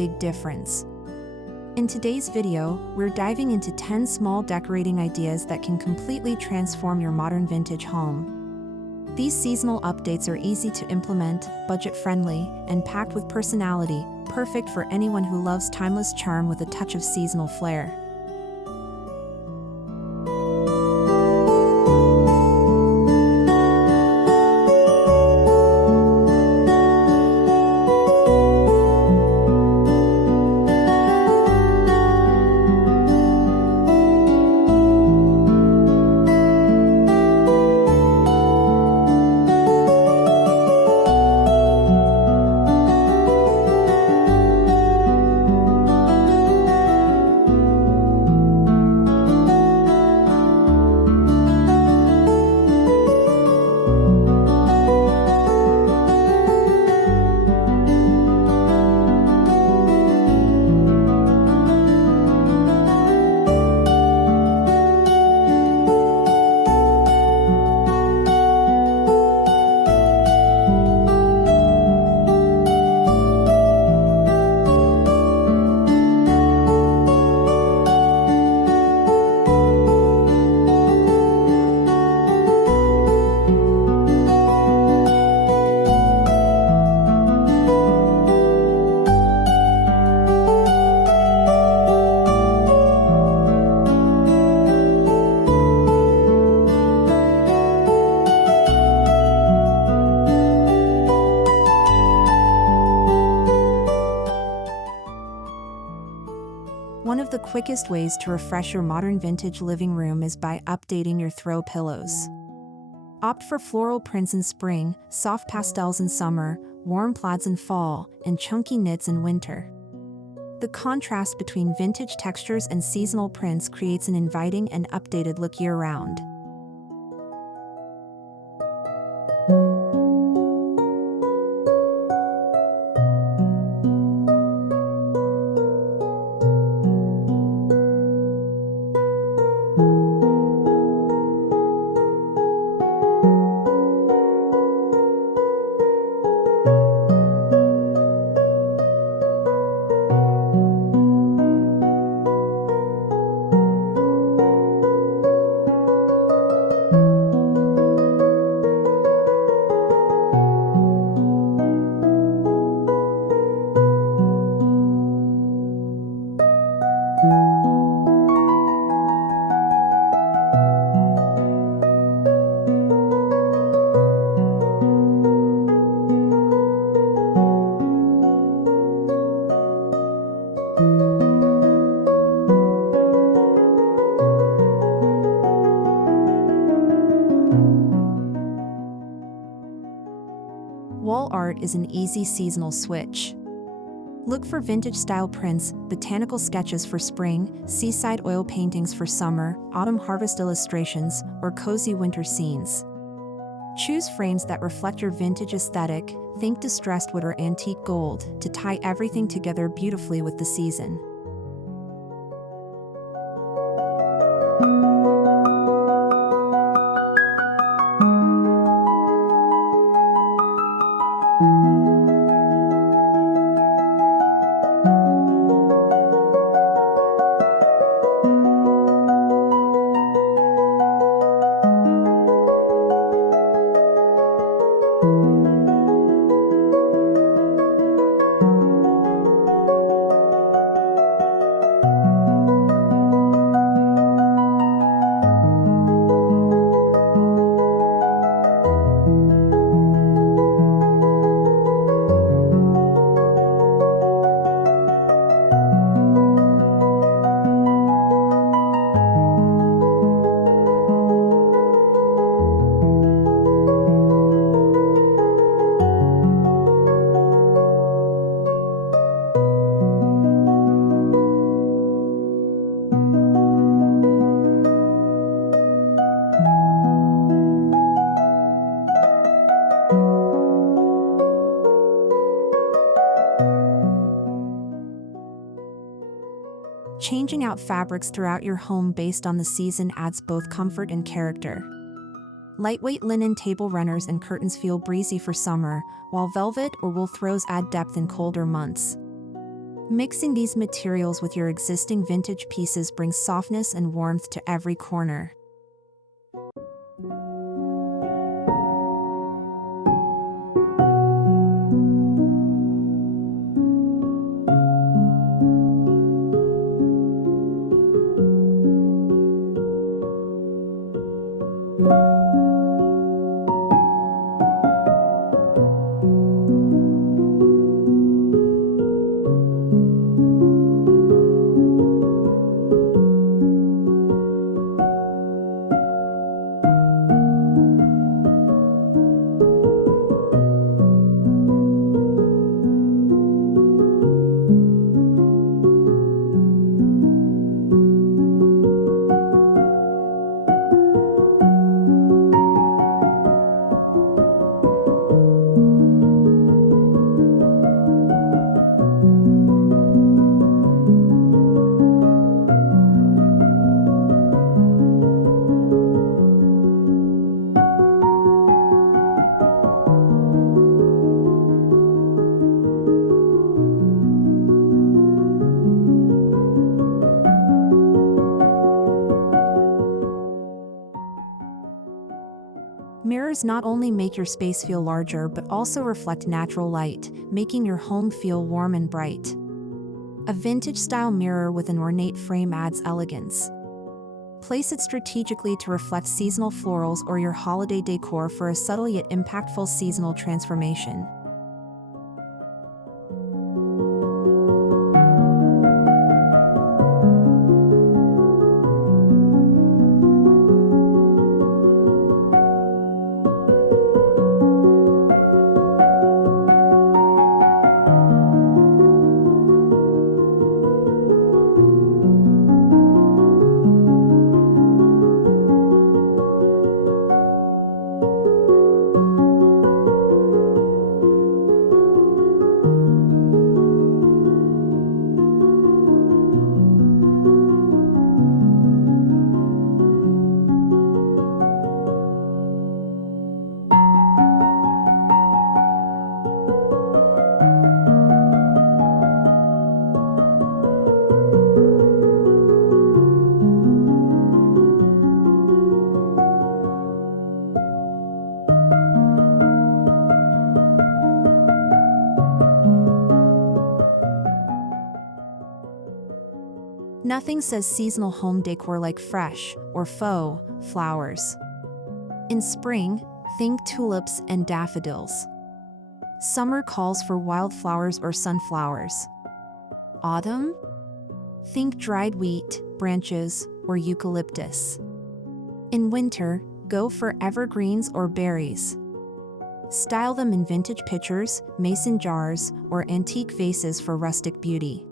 big difference. In today's video, we're diving into 10 small decorating ideas that can completely transform your modern vintage home. These seasonal updates are easy to implement, budget-friendly, and packed with personality, perfect for anyone who loves timeless charm with a touch of seasonal flair. One of the quickest ways to refresh your modern vintage living room is by updating your throw pillows. Opt for floral prints in spring, soft pastels in summer, warm plaids in fall, and chunky knits in winter. The contrast between vintage textures and seasonal prints creates an inviting and updated look year-round. Wall art is an easy seasonal switch. Look for vintage-style prints, botanical sketches for spring, seaside oil paintings for summer, autumn harvest illustrations, or cozy winter scenes. Choose frames that reflect your vintage aesthetic, think distressed wood or antique gold, to tie everything together beautifully with the season. Changing out fabrics throughout your home based on the season adds both comfort and character. Lightweight linen table runners and curtains feel breezy for summer, while velvet or wool throws add depth in colder months. Mixing these materials with your existing vintage pieces brings softness and warmth to every corner. Mirrors not only make your space feel larger but also reflect natural light, making your home feel warm and bright. A vintage-style mirror with an ornate frame adds elegance. Place it strategically to reflect seasonal florals or your holiday decor for a subtle yet impactful seasonal transformation. Nothing says seasonal home decor like fresh or faux flowers. In spring, think tulips and daffodils. Summer calls for wildflowers or sunflowers. Autumn? Think dried wheat, branches, or eucalyptus. In winter, go for evergreens or berries. Style them in vintage pitchers, mason jars, or antique vases for rustic beauty.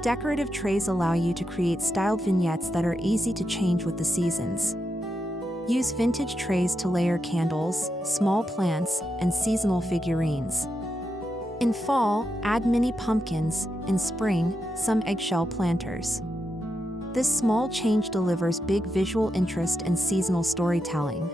Decorative trays allow you to create styled vignettes that are easy to change with the seasons. Use vintage trays to layer candles, small plants, and seasonal figurines. In fall, add mini pumpkins, in spring, some eggshell planters. This small change delivers big visual interest and seasonal storytelling.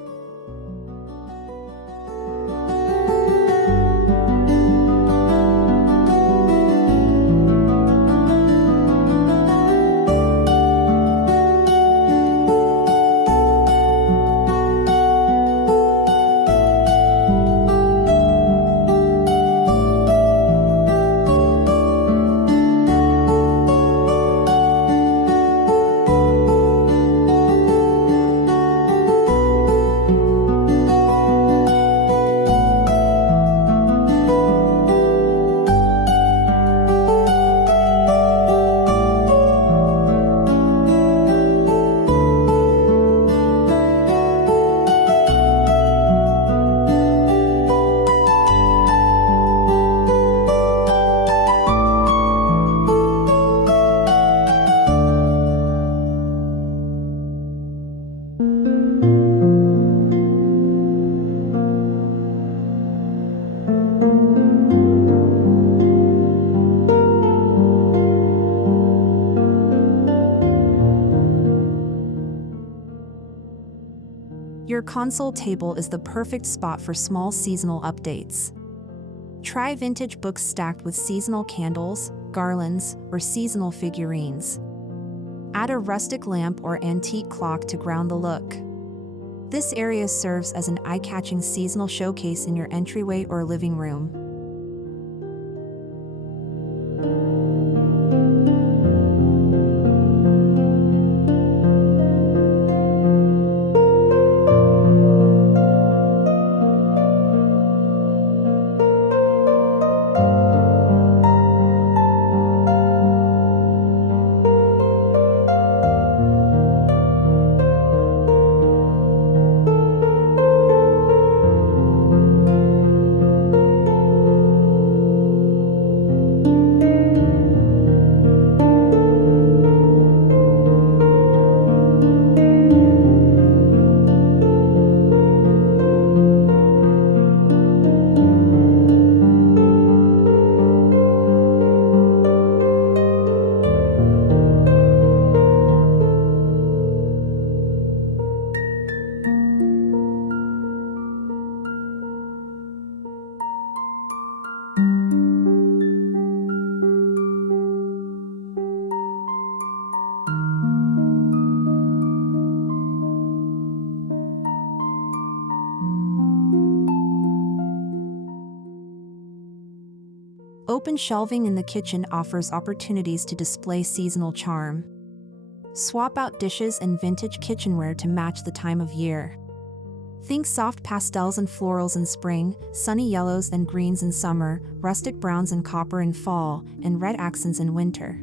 console table is the perfect spot for small seasonal updates. Try vintage books stacked with seasonal candles, garlands, or seasonal figurines. Add a rustic lamp or antique clock to ground the look. This area serves as an eye-catching seasonal showcase in your entryway or living room. Open shelving in the kitchen offers opportunities to display seasonal charm. Swap out dishes and vintage kitchenware to match the time of year. Think soft pastels and florals in spring, sunny yellows and greens in summer, rustic browns and copper in fall, and red accents in winter.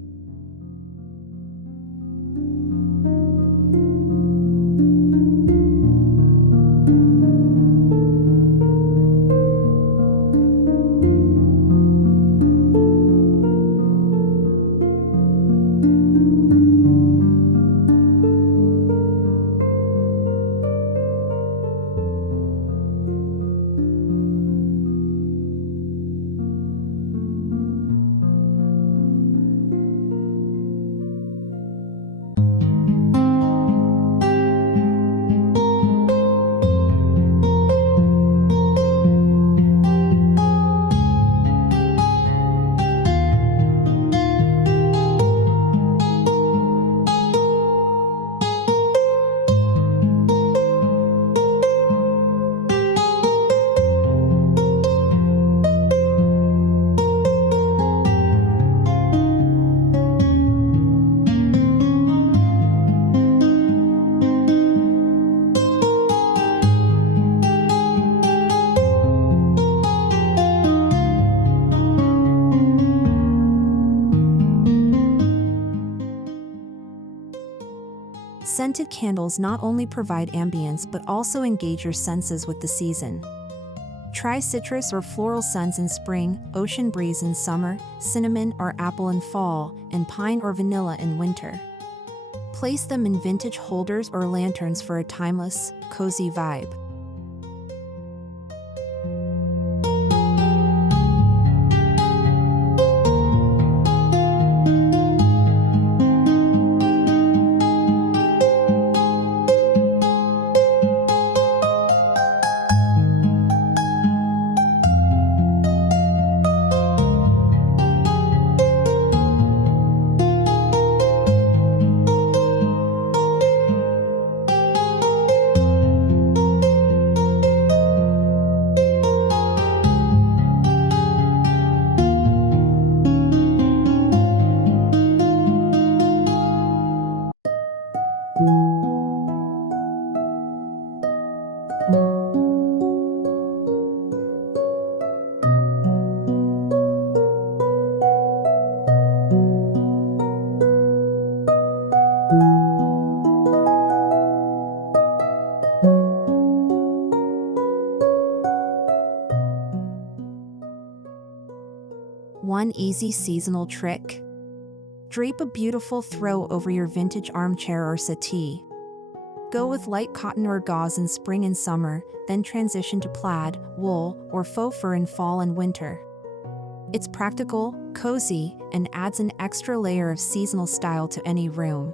Scented candles not only provide ambience but also engage your senses with the season. Try citrus or floral scents in spring, ocean breeze in summer, cinnamon or apple in fall, and pine or vanilla in winter. Place them in vintage holders or lanterns for a timeless, cozy vibe. One easy seasonal trick. Drape a beautiful throw over your vintage armchair or settee. Go with light cotton or gauze in spring and summer, then transition to plaid, wool, or faux fur in fall and winter. It's practical, cozy, and adds an extra layer of seasonal style to any room.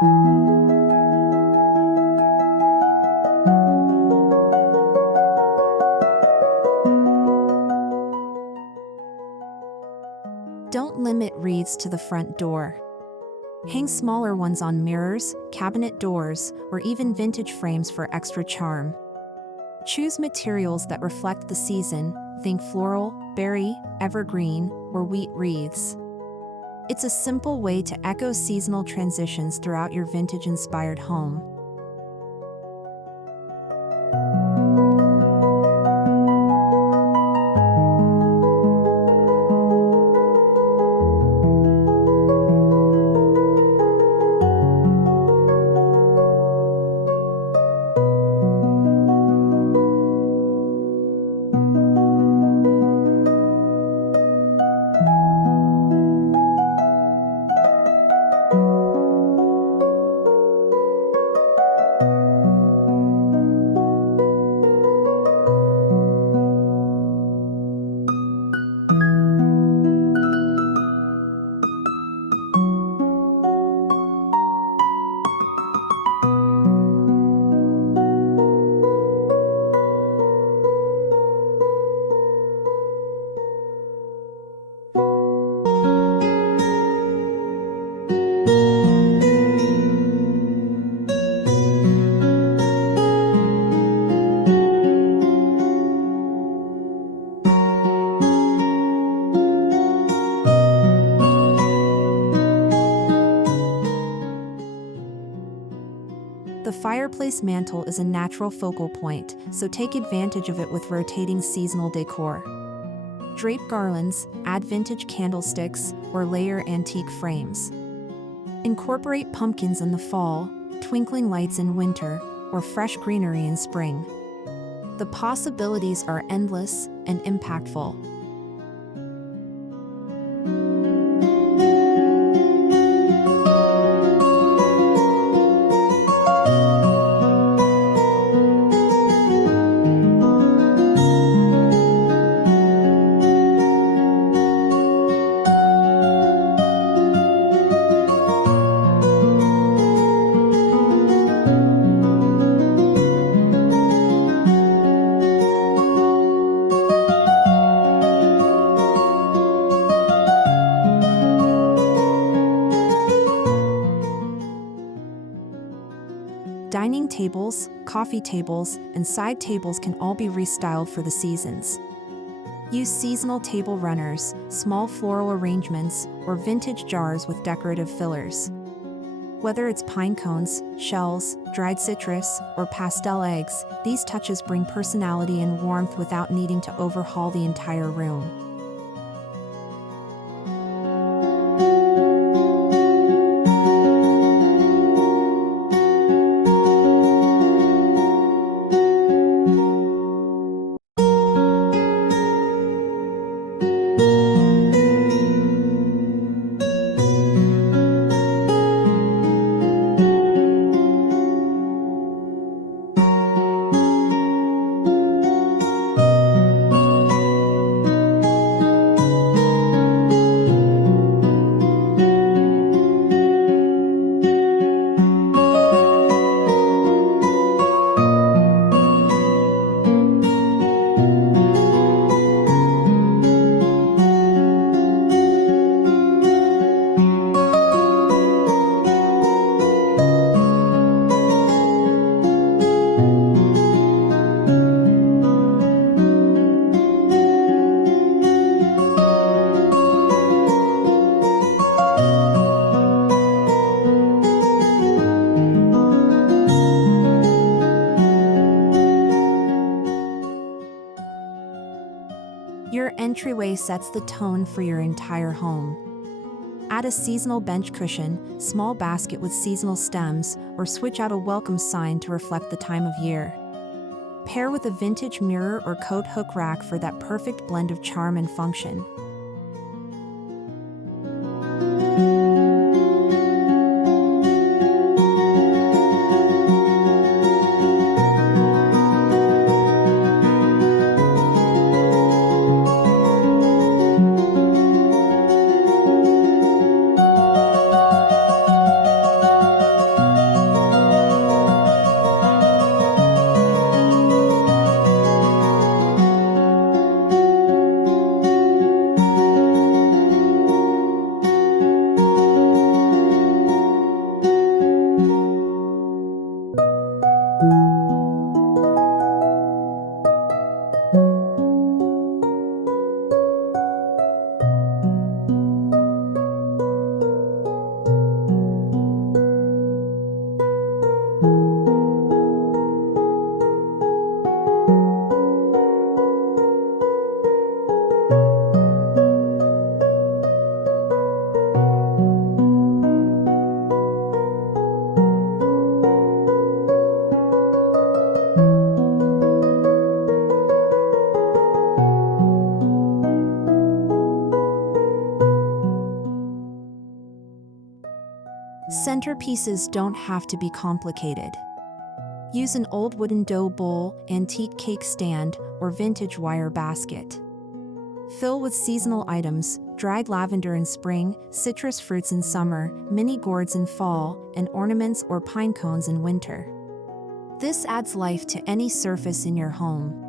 Don't limit wreaths to the front door. Hang smaller ones on mirrors, cabinet doors, or even vintage frames for extra charm. Choose materials that reflect the season, think floral, berry, evergreen, or wheat wreaths. It's a simple way to echo seasonal transitions throughout your vintage-inspired home. The fireplace mantel is a natural focal point, so take advantage of it with rotating seasonal decor. Drape garlands, add vintage candlesticks, or layer antique frames. Incorporate pumpkins in the fall, twinkling lights in winter, or fresh greenery in spring. The possibilities are endless and impactful. Dining tables, coffee tables, and side tables can all be restyled for the seasons. Use seasonal table runners, small floral arrangements, or vintage jars with decorative fillers. Whether it's pine cones, shells, dried citrus, or pastel eggs, these touches bring personality and warmth without needing to overhaul the entire room. Your entryway sets the tone for your entire home. Add a seasonal bench cushion, small basket with seasonal stems, or switch out a welcome sign to reflect the time of year. Pair with a vintage mirror or coat hook rack for that perfect blend of charm and function. Centerpieces don't have to be complicated. Use an old wooden dough bowl, antique cake stand, or vintage wire basket. Fill with seasonal items, dried lavender in spring, citrus fruits in summer, mini gourds in fall, and ornaments or pine cones in winter. This adds life to any surface in your home.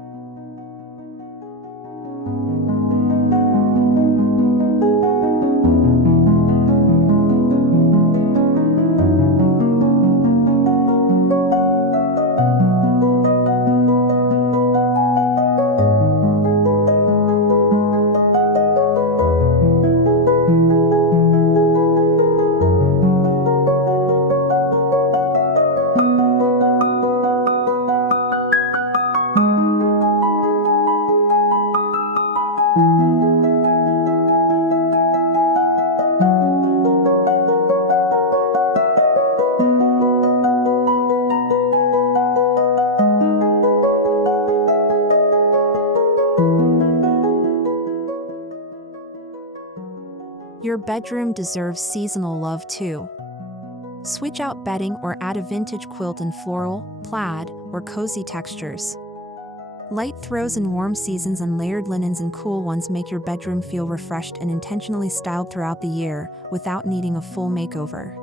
Your bedroom deserves seasonal love too. Switch out bedding or add a vintage quilt in floral, plaid, or cozy textures. Light throws in warm seasons and layered linens in cool ones make your bedroom feel refreshed and intentionally styled throughout the year, without needing a full makeover.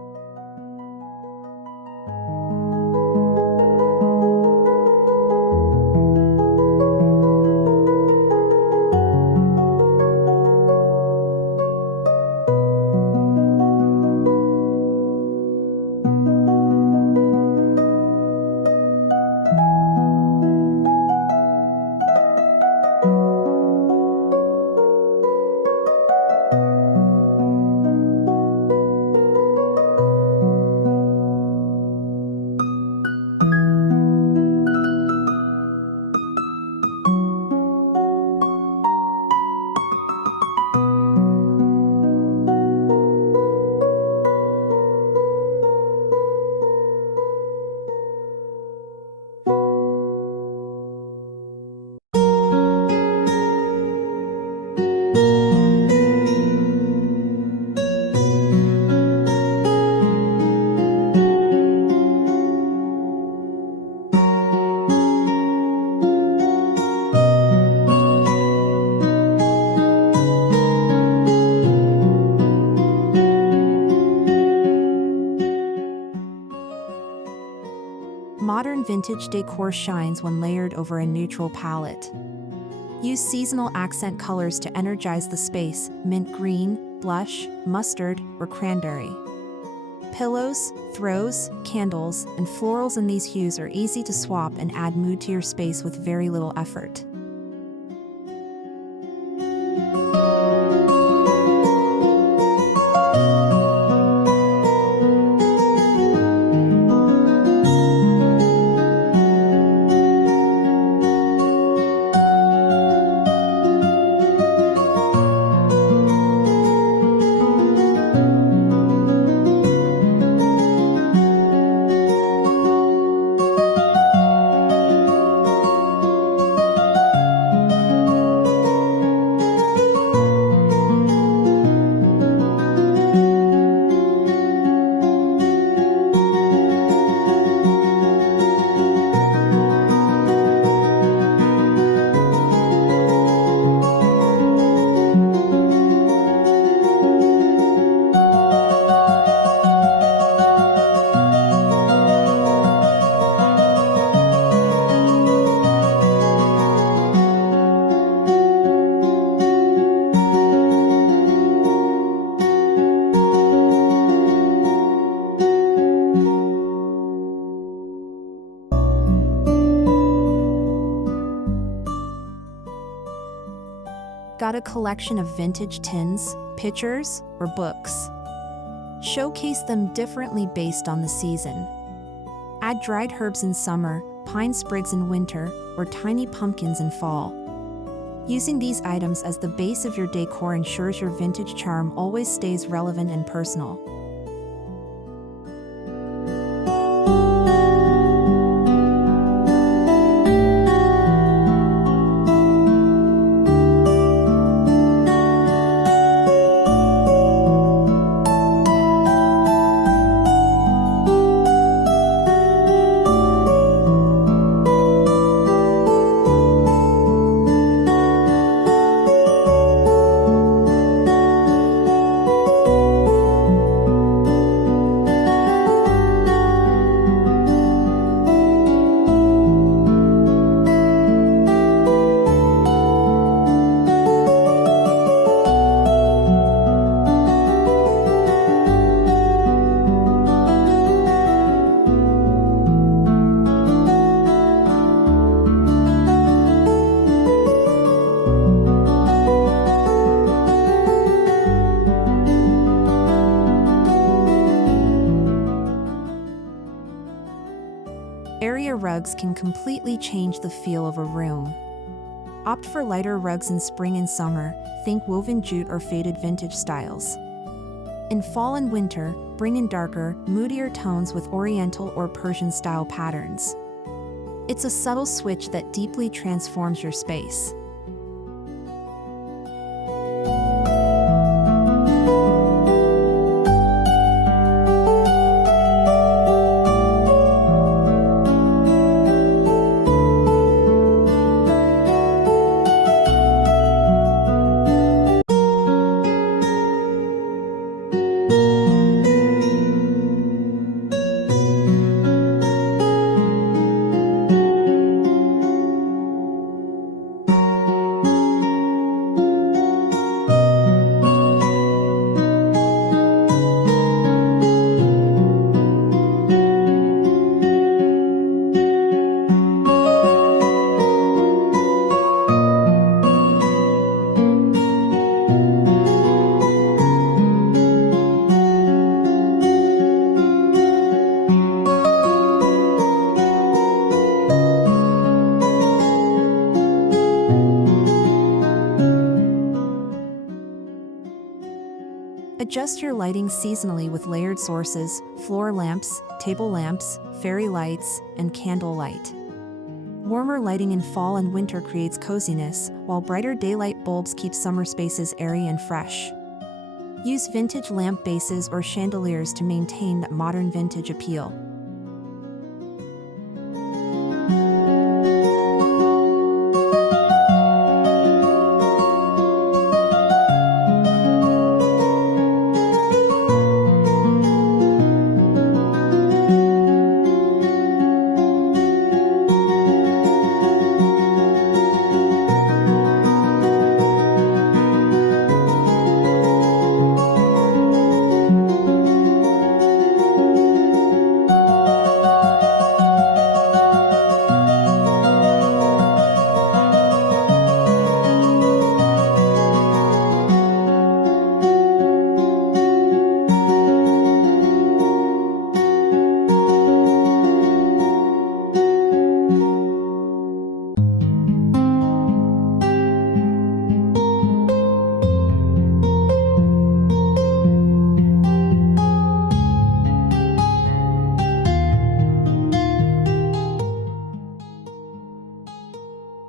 Modern vintage decor shines when layered over a neutral palette. Use seasonal accent colors to energize the space: mint green, blush, mustard, or cranberry. Pillows, throws, candles, and florals in these hues are easy to swap and add mood to your space with very little effort. Got a collection of vintage tins, pictures, or books? Showcase them differently based on the season. Add dried herbs in summer, pine sprigs in winter, or tiny pumpkins in fall. Using these items as the base of your decor ensures your vintage charm always stays relevant and personal. Area rugs can completely change the feel of a room. Opt for lighter rugs in spring and summer, think woven jute or faded vintage styles. In fall and winter, bring in darker, moodier tones with Oriental or Persian style patterns. It's a subtle switch that deeply transforms your space. Adjust your lighting seasonally with layered sources, floor lamps, table lamps, fairy lights, and candle light. Warmer lighting in fall and winter creates coziness, while brighter daylight bulbs keep summer spaces airy and fresh. Use vintage lamp bases or chandeliers to maintain that modern vintage appeal.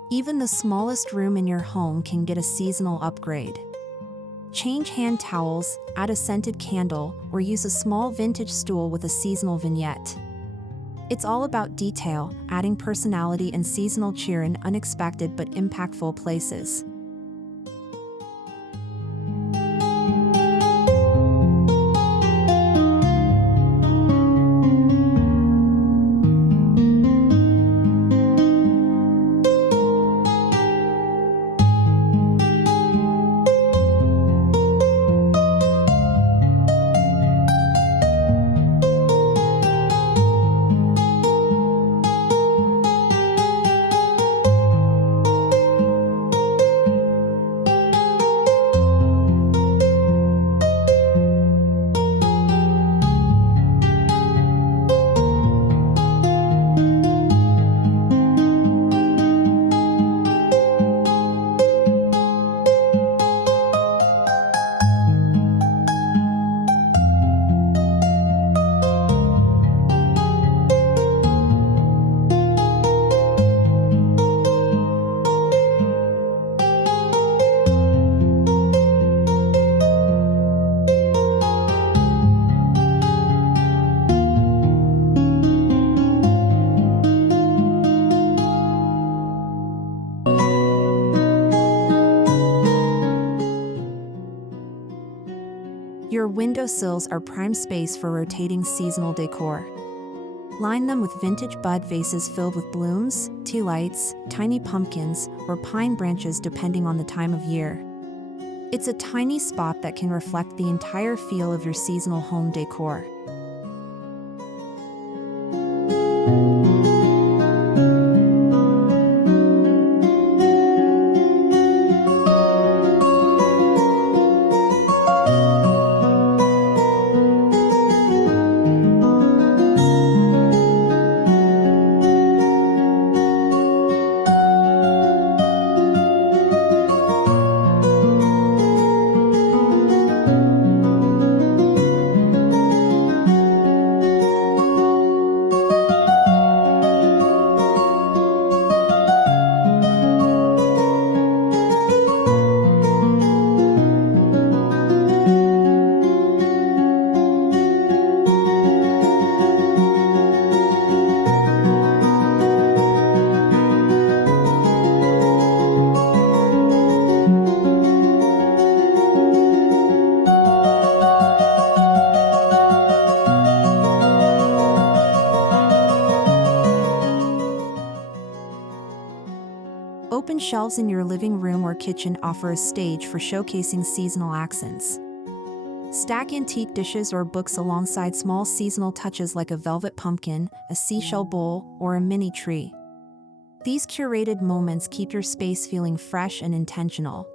Even the smallest room in your home can get a seasonal upgrade. Change hand towels, add a scented candle, or use a small vintage stool with a seasonal vignette. It's all about detail, adding personality and seasonal cheer in unexpected but impactful places. Your windowsills are prime space for rotating seasonal decor. Line them with vintage bud vases filled with blooms, tea lights, tiny pumpkins, or pine branches depending on the time of year. It's a tiny spot that can reflect the entire feel of your seasonal home decor. Open shelves in your living room or kitchen offer a stage for showcasing seasonal accents. Stack antique dishes or books alongside small seasonal touches like a velvet pumpkin, a seashell bowl, or a mini tree. These curated moments keep your space feeling fresh and intentional.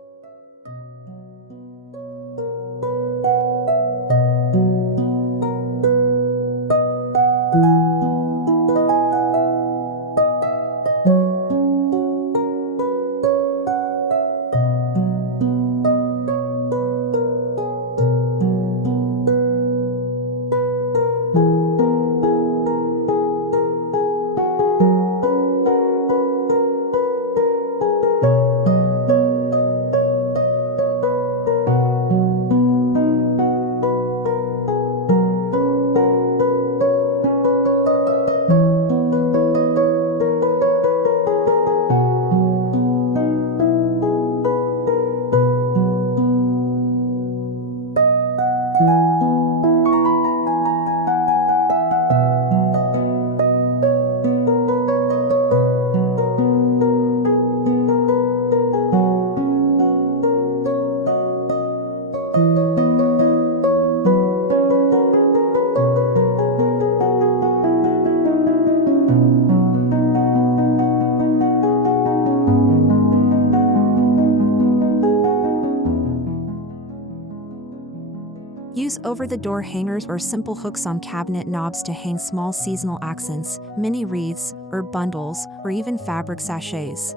Use over-the-door hangers or simple hooks on cabinet knobs to hang small seasonal accents, mini wreaths, herb bundles, or even fabric sachets.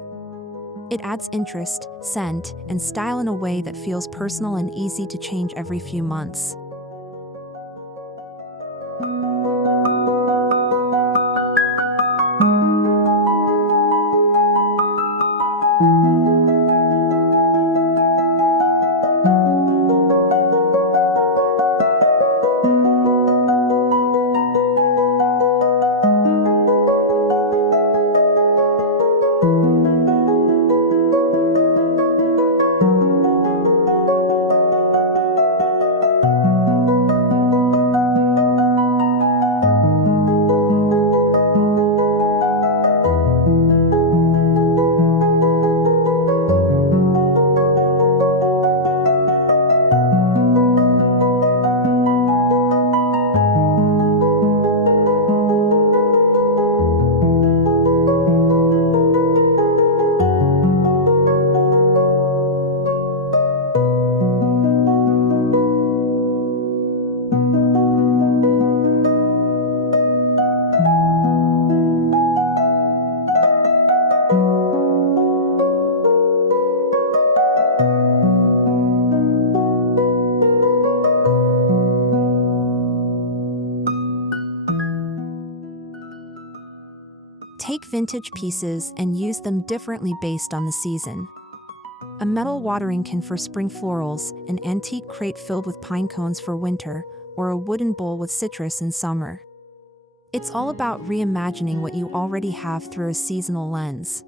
It adds interest, scent, and style in a way that feels personal and easy to change every few months. Take vintage pieces and use them differently based on the season. A metal watering can for spring florals, an antique crate filled with pine cones for winter, or a wooden bowl with citrus in summer. It's all about reimagining what you already have through a seasonal lens.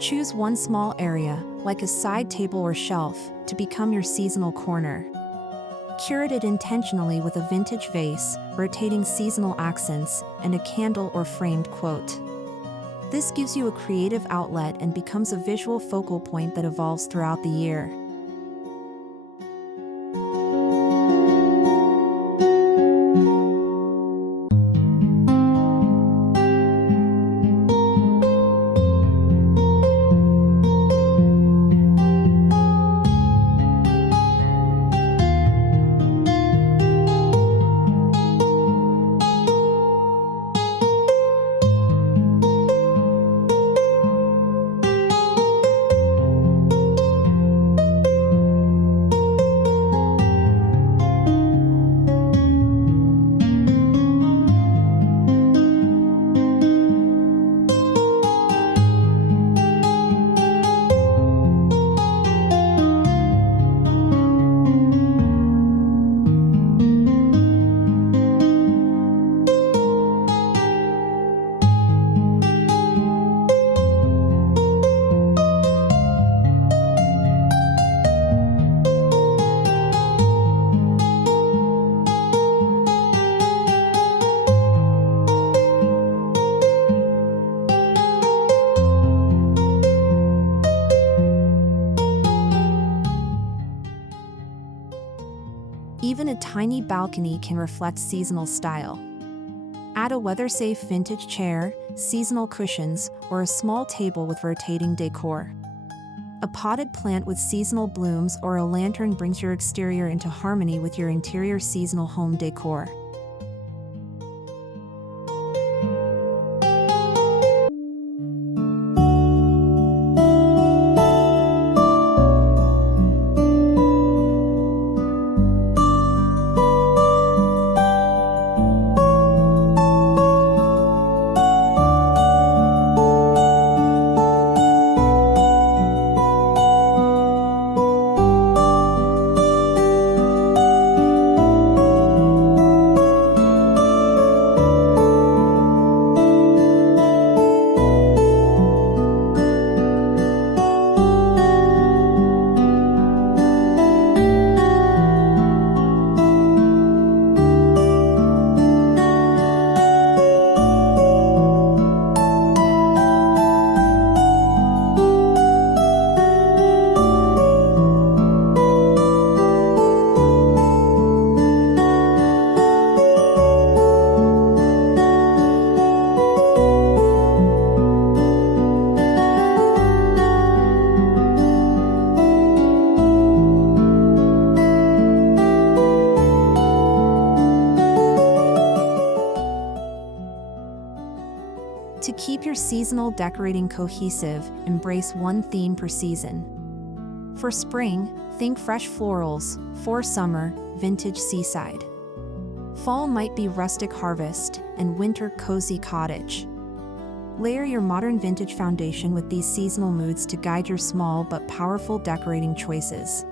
Choose one small area, like a side table or shelf, to become your seasonal corner. Curate it intentionally with a vintage vase, rotating seasonal accents, and a candle or framed quote. This gives you a creative outlet and becomes a visual focal point that evolves throughout the year. Even a tiny balcony can reflect seasonal style. Add a weather-safe vintage chair, seasonal cushions, or a small table with rotating decor. A potted plant with seasonal blooms or a lantern brings your exterior into harmony with your interior seasonal home decor. To keep your seasonal decorating cohesive, embrace one theme per season. For spring, think fresh florals. For summer, vintage seaside. Fall might be rustic harvest, and winter cozy cottage. Layer your modern vintage foundation with these seasonal moods to guide your small but powerful decorating choices.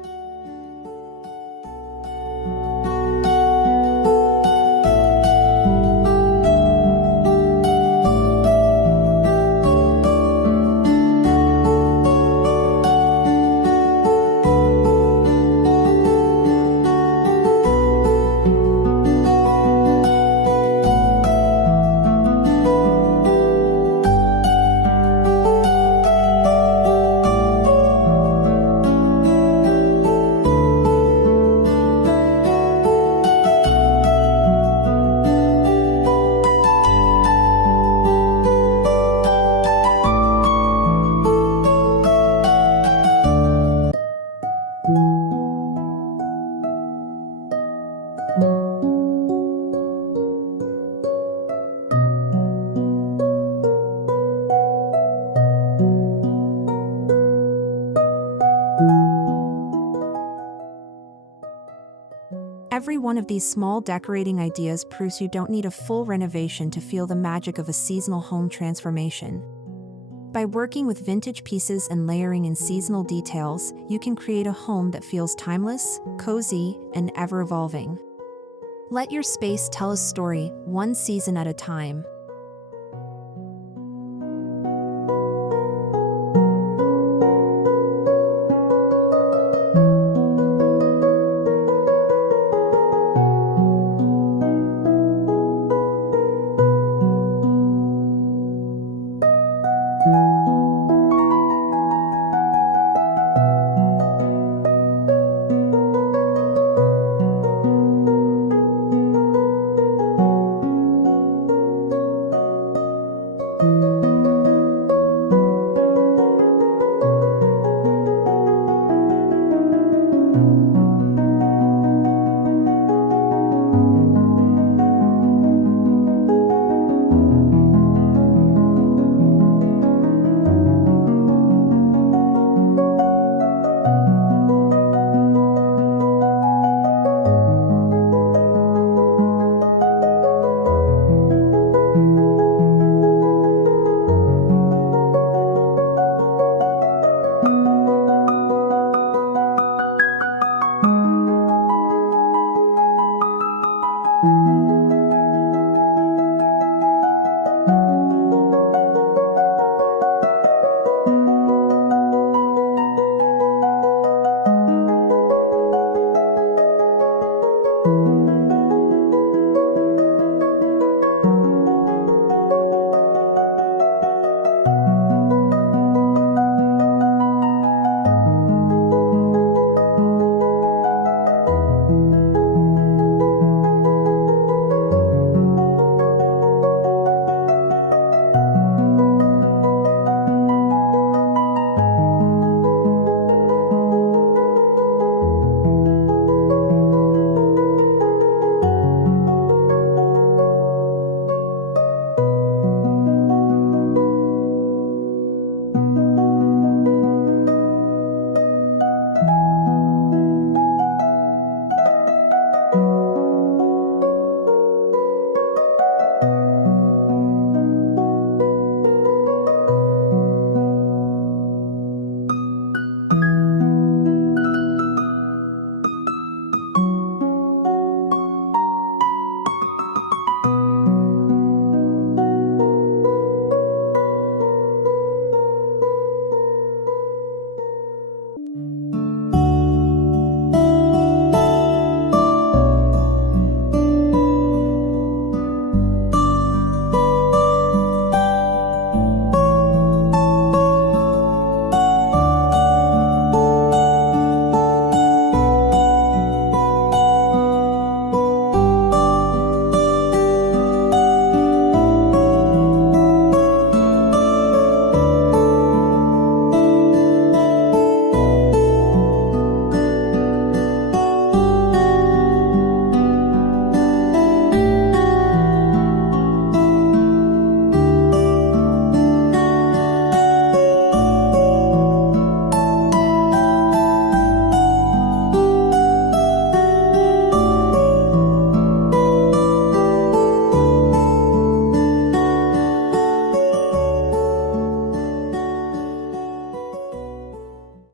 Every one of these small decorating ideas proves you don't need a full renovation to feel the magic of a seasonal home transformation. By working with vintage pieces and layering in seasonal details, you can create a home that feels timeless, cozy, and ever-evolving. Let your space tell a story, one season at a time.